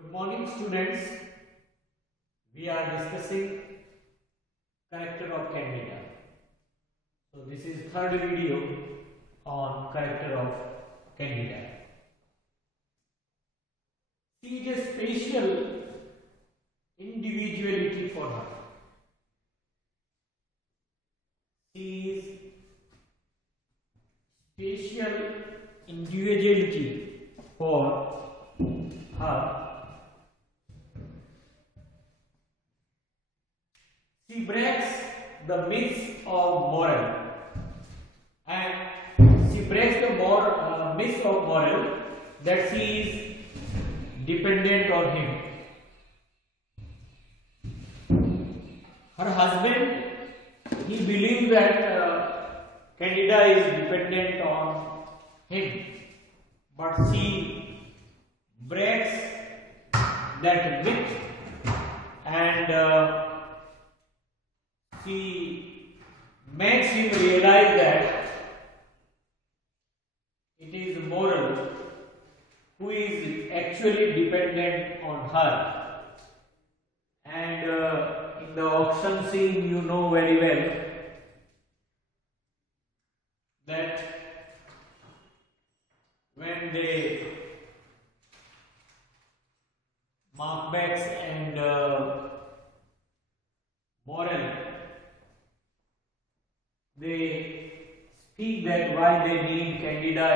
Good morning, students. We are discussing character of Candida. So this is third video on character of Candida. She is a special individuality for her. She is special individuality for her. She breaks the myths of moral, and she breaks the myths of moral that she is dependent on him. Her husband, he believes that Candida is dependent on him, but she breaks that myth and she makes him realize that it is moral who is actually dependent on her. And in the auction scene, you know very well that when they markbacks and moral, they speak that why they need Candida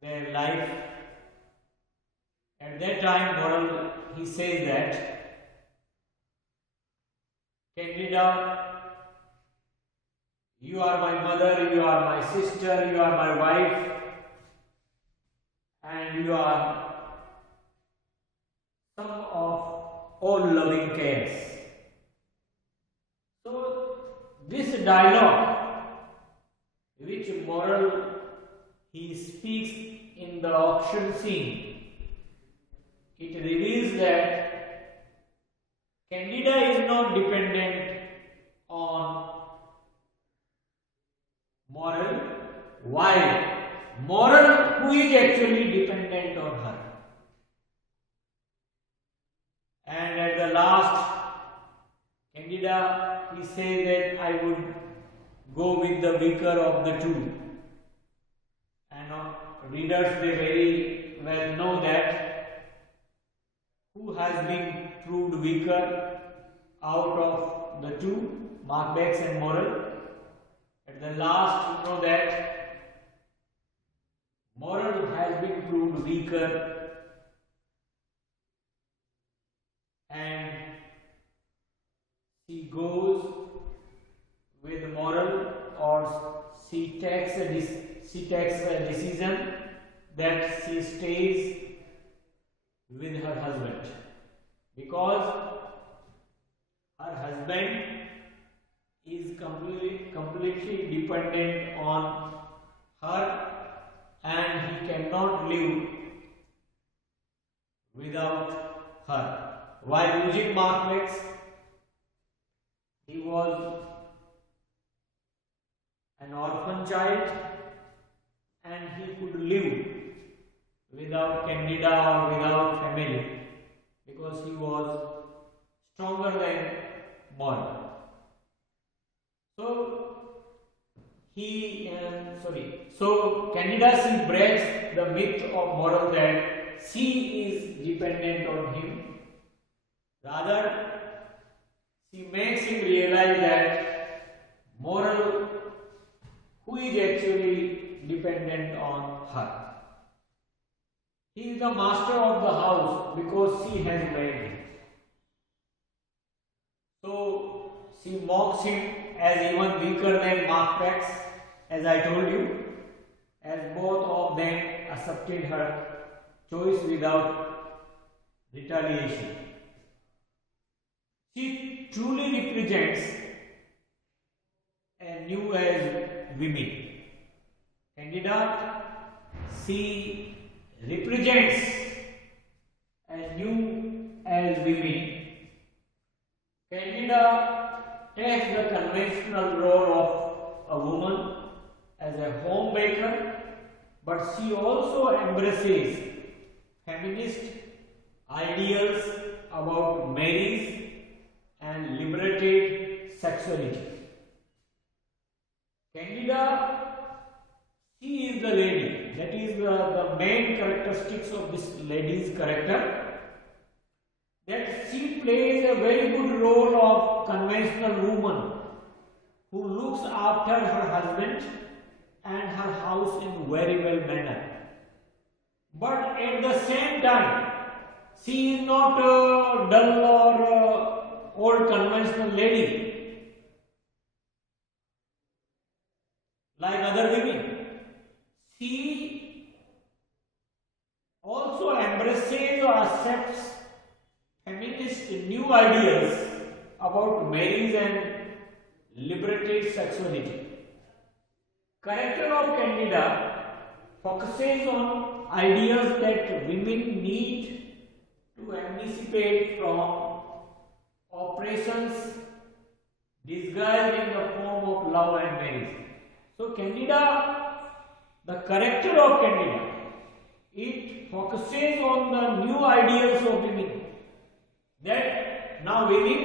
in their life. At that time, moral, he says that Candida, you are my mother, you are my sister, you are my wife, and you are some of all loving cares. So this dialogue which moral he speaks in the auction scene, it reveals that Candida is not dependent on moral, while moral who is actually dependent on her. And at the last, Candida, he says that I would go with the weaker of the two. And readers, they very well know that who has been proved weaker out of the two, markbacks and moral. At the last, you know that moral has been proved weaker, and she goes with moral, or she takes a decision that she stays with her husband, because her husband is completely dependent on her, and he cannot live without her. While using markbacks, he was an orphan child, and he could live without Candida or without family, because he was stronger than moral. So Candida, she breaks the myth of moral that she is dependent on him. Rather, she makes him realize that moral who is actually dependent on her. He is the master of the house because she has made him. So she mocks him as even weaker than markbacks, as I told you, as both of them accepted her choice without retaliation. She truly represents a new age women. Candida, she represents a new age women. Candida takes the conventional role of a woman as a homemaker, but she also embraces feminist ideals about marriage and liberated sexuality. Candida, she is the lady, that is the main characteristics of this lady's character, that she plays a very good role of conventional woman who looks after her husband and her house in very well manner. But at the same time, she is not a dull or old conventional lady like other women. She also embraces or accepts feminist new ideas about marriage and liberated sexuality. Character of Candida focuses on ideas that women need to emancipate from oppressions disguised in the form of love and marriage. So Candida, the character of Candida, it focuses on the new ideals of women. That now women,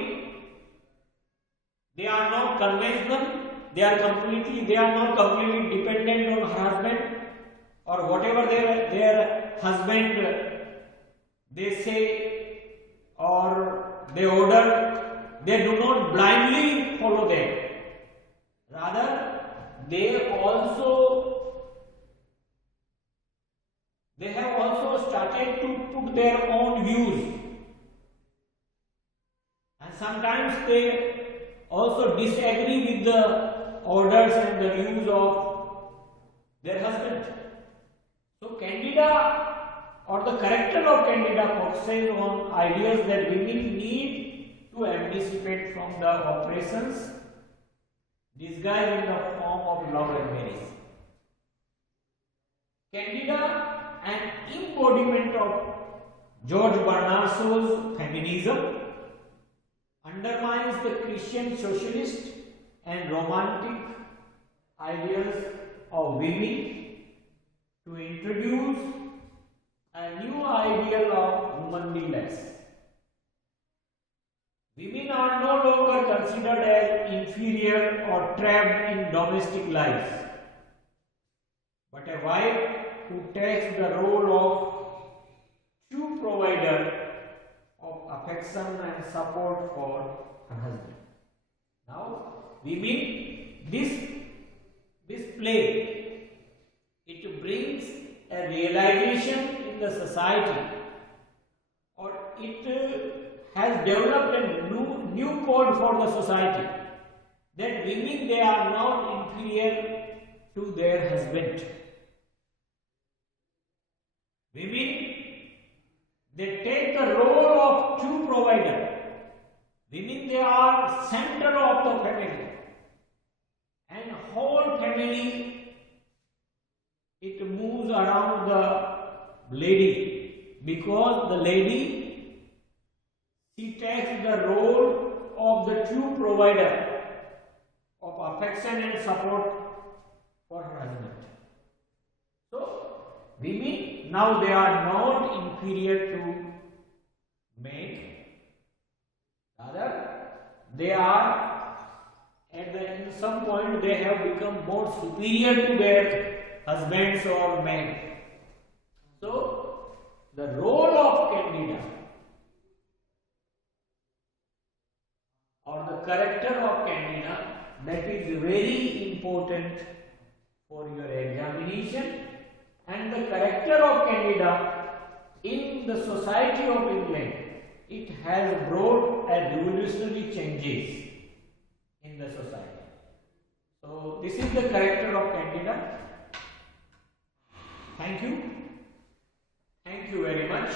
they are not conventional, they are not completely dependent on her husband or whatever their husband they say or they order, they do not blindly follow them. Rather, they have also started to put their own views, and sometimes they also disagree with the orders and the views of their husband. So Candida, or the character of Candida, focuses on ideas that women need to emancipate from the oppressions disguised in the form of love and marriage. Candida, an embodiment of George Bernard Shaw's feminism, undermines the Christian socialist and romantic ideas of women to introduce a new ideal of womanliness. Women are no longer considered as inferior or trapped in domestic lives, but a wife who takes the role of true provider of affection and support for her husband. Now, women, this play, it brings a realization in the society, or it has developed a new code for the society, that women, they are not inferior to their husband. Women, they take the role of true provider. Women, they are center of the family, and whole family, it moves around the lady, because the lady, she takes the role of the true provider of affection and support for her husband. So women, now they are not inferior to men, rather they are in some point they have become more superior to their husbands or men. So the role of Candida, or the character of Candida, that is very important for your examination. And the character of Candida in the society of England, it has brought a revolutionary changes in the society. So this is the character of Candida. Thank you very much.